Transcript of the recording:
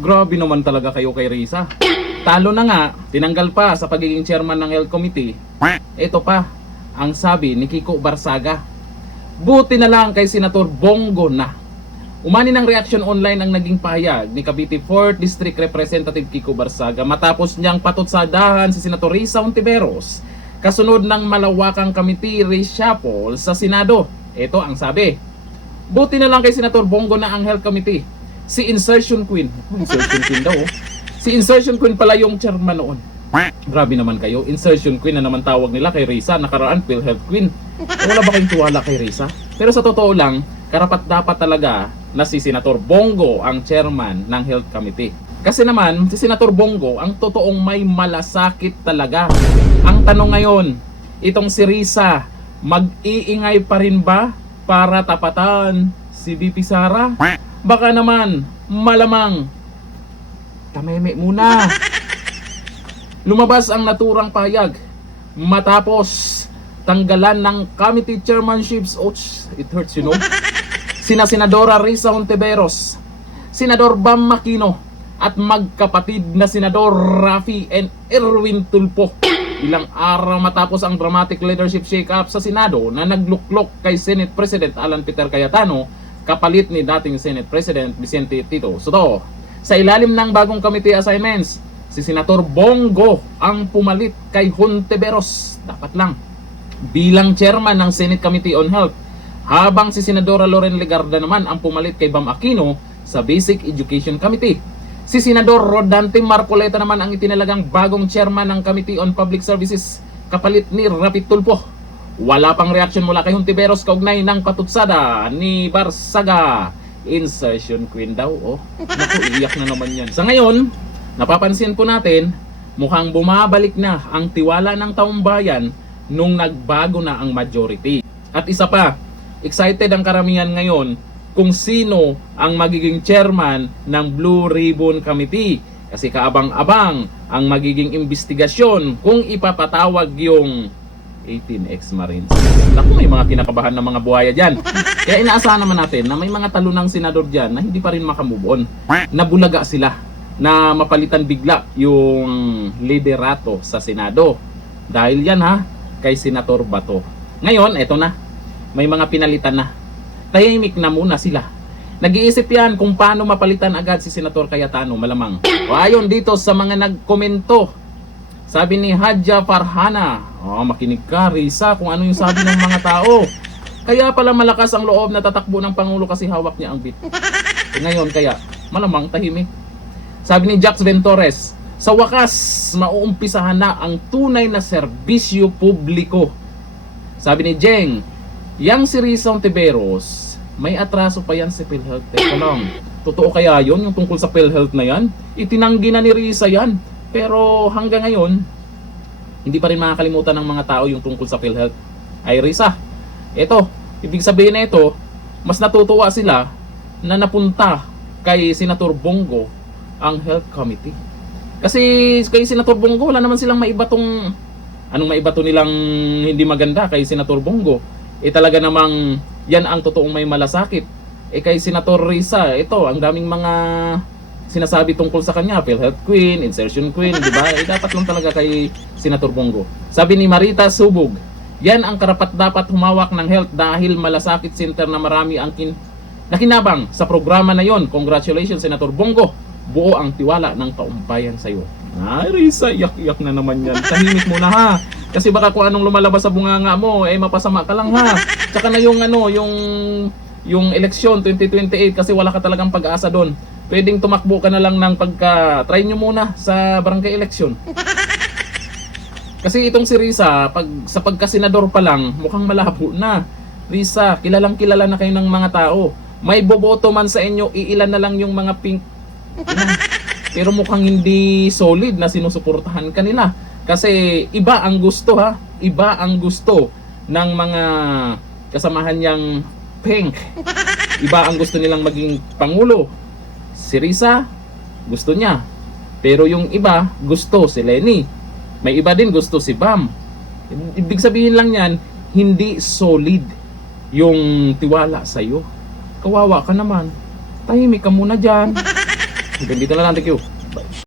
Grabe naman talaga kayo kay Risa. Talo na nga, tinanggal pa sa pagiging chairman ng Health Committee. Ito pa, ang sabi ni Kiko Barsaga. Buti na lang kay Senator Bongo na. Umani ng reaction online ang naging pahayag ni Cavite 4th District Representative Kiko Barsaga matapos niyang patutsadahan si Senator Risa Hontiveros kasunod ng malawakang committee reshuffle sa Senado. Ito ang sabi. Buti na lang kay Senator Bongo na ang Health Committee. Si Insertion Queen. Insertion Queen daw. Si Insertion Queen pala yung chairman noon. Grabe naman kayo. Insertion Queen na naman tawag nila kay Risa. Nakaraan PhilHealth Queen. Wala ba kayong tuwala kay Risa? Pero sa totoo lang, karapat dapat talaga na si Senator Bongo ang chairman ng Health Committee. Kasi naman, si Senator Bongo ang totoong may malasakit talaga. Ang tanong ngayon, itong si Risa, mag-iingay pa rin ba para tapatan si VP Sara? Baka naman, malamang, tameme muna. Lumabas ang naturang payag matapos tanggalan ng committee chairmanships. Ouch, it hurts, you know. Sina Senadora Risa Hontiveros, Senador Bam Aquino, at magkapatid na Senador Raffy and Erwin Tulfo. Ilang araw matapos ang dramatic leadership shake-up sa Senado na nagluklok kay Senate President Alan Peter Cayetano, kapalit ni dating Senate President Vicente Tito Soto. Sa ilalim ng bagong committee assignments, si Senator Bongo ang pumalit kay Hontiveros, dapat lang, bilang chairman ng Senate Committee on Health, habang si Senadora Loren Legarda naman ang pumalit kay Bam Aquino sa Basic Education Committee. Si Senador Rodante Marcoleta naman ang itinalagang bagong chairman ng Committee on Public Services, kapalit ni Raffy Tulfo. Wala pang reaksyon mula kay Hontiveros kaugnay ng patutsada ni Barsaga. Insertion Queen daw, oh. Naku, iyak na naman yan. Sa ngayon, napapansin po natin, mukhang bumabalik na ang tiwala ng taong bayan nung nagbago na ang majority. At isa pa, excited ang karamihan ngayon kung sino ang magiging chairman ng Blue Ribbon Committee. Kasi kaabang-abang ang magiging investigasyon kung ipapatawag yung 18 ex-Marines. Naku, may mga kinakabahan ng mga buhaya dyan. Kaya inaasahan naman natin na may mga talunang senador dyan na hindi pa rin makamove on. Nabulaga sila na mapalitan bigla yung liderato sa Senado. Dahil yan kay Senator Bato. Ngayon, eto na. May mga pinalitan na. Tahimik na muna sila. Nag-iisip yan kung paano mapalitan agad si Senator Cayetano, malamang. O ayon dito sa mga nagkomento, sabi ni Hadja Farhana, makinig ka Risa kung ano yung sabi ng mga tao. Kaya pala malakas ang loob na tatakbo ng Pangulo kasi hawak niya ang bit. Ngayon kaya, malamang tahimik. Sabi ni Jax Ventores, sa wakas, mauumpisahan na ang tunay na serbisyo publiko. Sabi ni Jeng, yang si Risa Hontiveros, may atraso pa yan si PhilHealth. Teka lang, totoo kaya yon yung tungkol sa PhilHealth na yan? Itinanggi na ni Risa yan. Pero hanggang ngayon, hindi pa rin makakalimutan ng mga tao yung tungkol sa PhilHealth. Ay Risa, eto, ibig sabihin na ito, mas natutuwa sila na napunta kay Senator Bongo ang Health Committee. Kasi kay Senator Bongo, wala naman silang maibatong, anong maibato nilang hindi maganda kay Senator Bongo. Talaga namang yan ang totoong may malasakit. Kay Senator Risa, ito, ang daming mga sinasabi tungkol sa kanya, PhilHealth Queen, Insertion Queen, di ba? Dapat lang talaga kay Senator Bongo. Sabi ni Marita Subog, yan ang karapat-dapat humawak ng health dahil malasakit center na marami ang nakinabang sa programa na yon. Congratulations, Senator Bongo. Buo ang tiwala ng taumbayan sa iyo. Ay, Risa, iyak-iyak na naman yan. Tahimik muna kasi baka kung anong lumalabas sa bunganga mo, mapasama ka lang Tsaka na yung eleksyon 2028 kasi wala ka talagang pag-asa doon. Pwedeng tumakbo ka na lang ng try nyo muna sa barangay election. Kasi itong si Risa, sa pagkasenador pa lang, mukhang malabo na. Risa, kilalang kilala na kayo ng mga tao. May boboto man sa inyo, iilan na lang yung mga pink. Pero mukhang hindi solid na sinusuportahan kanila. Kasi iba ang gusto iba ang gusto ng mga kasamahan niyang pink. Iba ang gusto nilang maging pangulo. Si Risa, gusto niya. Pero yung iba, gusto si Lenny. May iba din gusto si Bam. Ibig sabihin lang yan, hindi solid yung tiwala sa'yo. Kawawa ka naman. Tahimik ka muna dyan. Hanggang dito na lang, thank you. Bye.